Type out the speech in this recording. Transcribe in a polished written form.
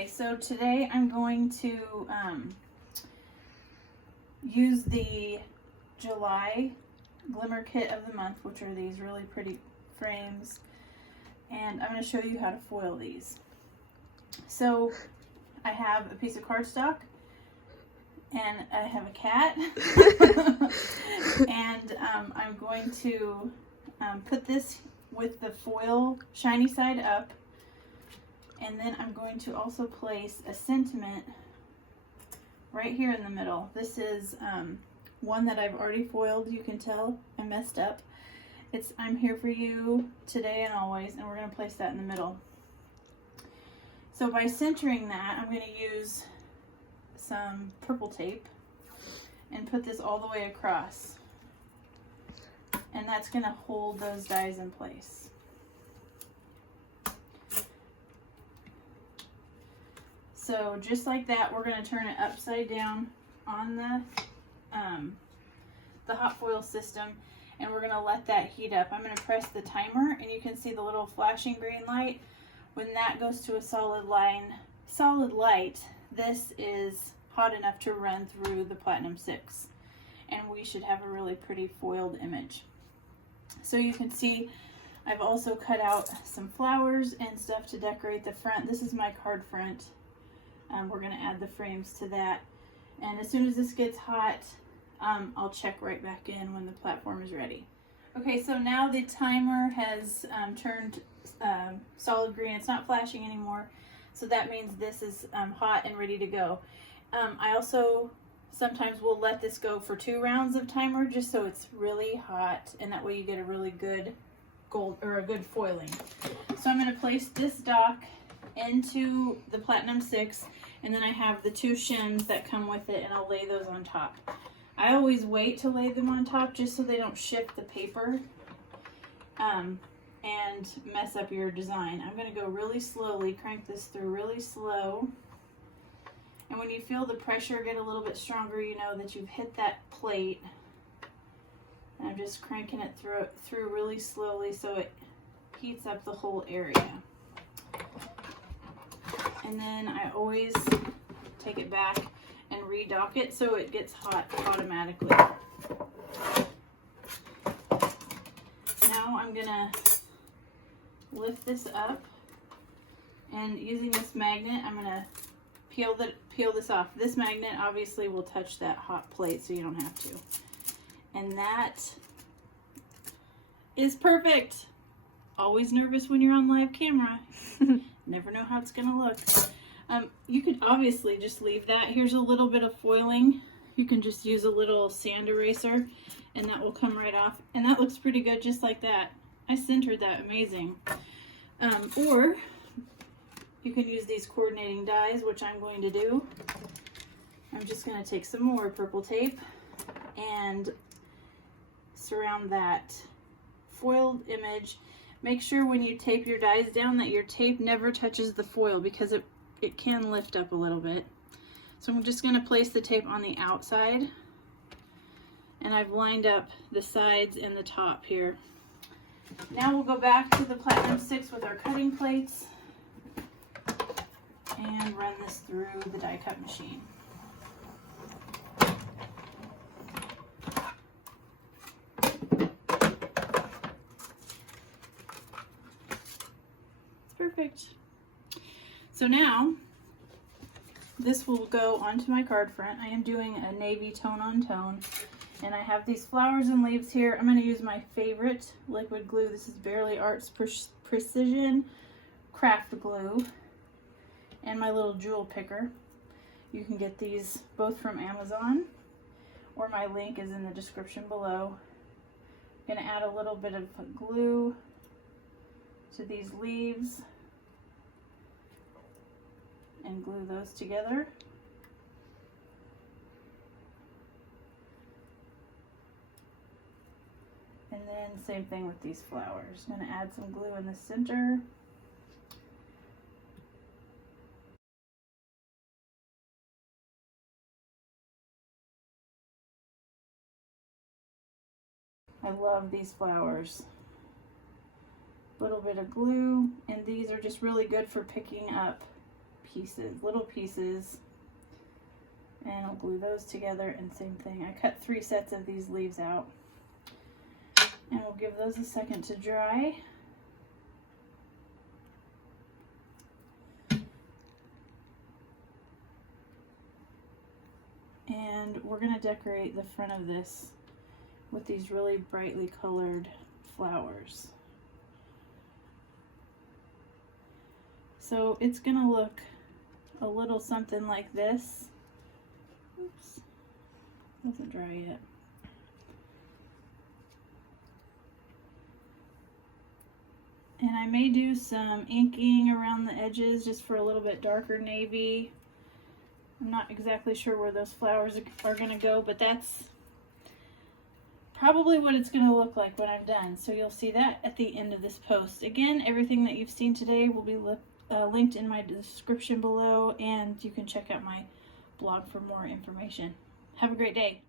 Okay, so today I'm going to use the July Glimmer Kit of the Month, which are these really pretty frames, and I'm going to show you how to foil these. So I have a piece of cardstock, and I have a cat, and I'm going to put this with the foil shiny side up, and then I'm going to also place a sentiment right here in the middle. This is one that I've already foiled. You can tell I messed up. It's I'm here for you today and always, and we're going to place that in the middle. So by centering that, I'm going to use some purple tape and put this all the way across. And that's going to hold those dies in place. So just like that, we're going to turn it upside down on the hot foil system, and we're going to let that heat up. I'm going to press the timer, and you can see the little flashing green light. When that goes to a solid light, this is hot enough to run through the Platinum 6, and we should have a really pretty foiled image. So you can see I've also cut out some flowers and stuff to decorate the front. This is my card front. We're going to add the frames to that, and as soon as this gets hot, I'll check right back in when the platform is ready. Okay, so now the timer has turned solid green. It's not flashing anymore, so that means this is hot and ready to go. I also sometimes will let this go for 2 rounds of timer just so it's really hot, and that way you get a really good good foiling. So I'm going to place this dock into the Platinum 6, and then I have the 2 shims that come with it, and I'll lay those on top. I always wait to lay them on top just so they don't shift the paper and mess up your design. I'm going to go really slowly, crank this through really slow, and when you feel the pressure get a little bit stronger, you know that you've hit that plate. And I'm just cranking it through really slowly so it heats up the whole area. And then I always take it back and redock it so it gets hot automatically. Now I'm gonna lift this up, and using this magnet, I'm gonna peel this off. This magnet obviously will touch that hot plate, so you don't have to. And that is perfect. Always nervous when you're on live camera. Never know how it's gonna look. You could obviously just leave that. Here's a little bit of foiling. You can just use a little sand eraser, and that will come right off. And that looks pretty good just like that. I centered that amazing. Or you can use these coordinating dies, which I'm going to do. I'm just going to take some more purple tape and surround that foiled image. Make sure when you tape your dies down that your tape never touches the foil, because it can lift up a little bit. So I'm just going to place the tape on the outside, and I've lined up the sides and the top here. Now we'll go back to the Platinum 6 with our cutting plates and run this through the die cut machine. Perfect. So now this will go onto my card front. I am doing a navy tone on tone, and I have these flowers and leaves here. I'm going to use my favorite liquid glue. This is Barely Arts Precision Craft Glue, and my little jewel picker. You can get these both from Amazon, or my link is in the description below. I'm going to add a little bit of glue to these leaves and glue those together. And then same thing with these flowers. I'm going to add some glue in the center. I love these flowers. A little bit of glue, and these are just really good for picking up pieces, little pieces, and I'll glue those together, and same thing. I cut 3 sets of these leaves out, and we'll give those a second to dry. And we're going to decorate the front of this with these really brightly colored flowers. So it's going to look a little something like this. Oops, doesn't dry yet. And I may do some inking around the edges just for a little bit darker navy. I'm not exactly sure where those flowers are going to go, but that's probably what it's going to look like when I'm done. So you'll see that at the end of this post. Again, everything that you've seen today will be linked in my description below, and you can check out my blog for more information. Have a great day.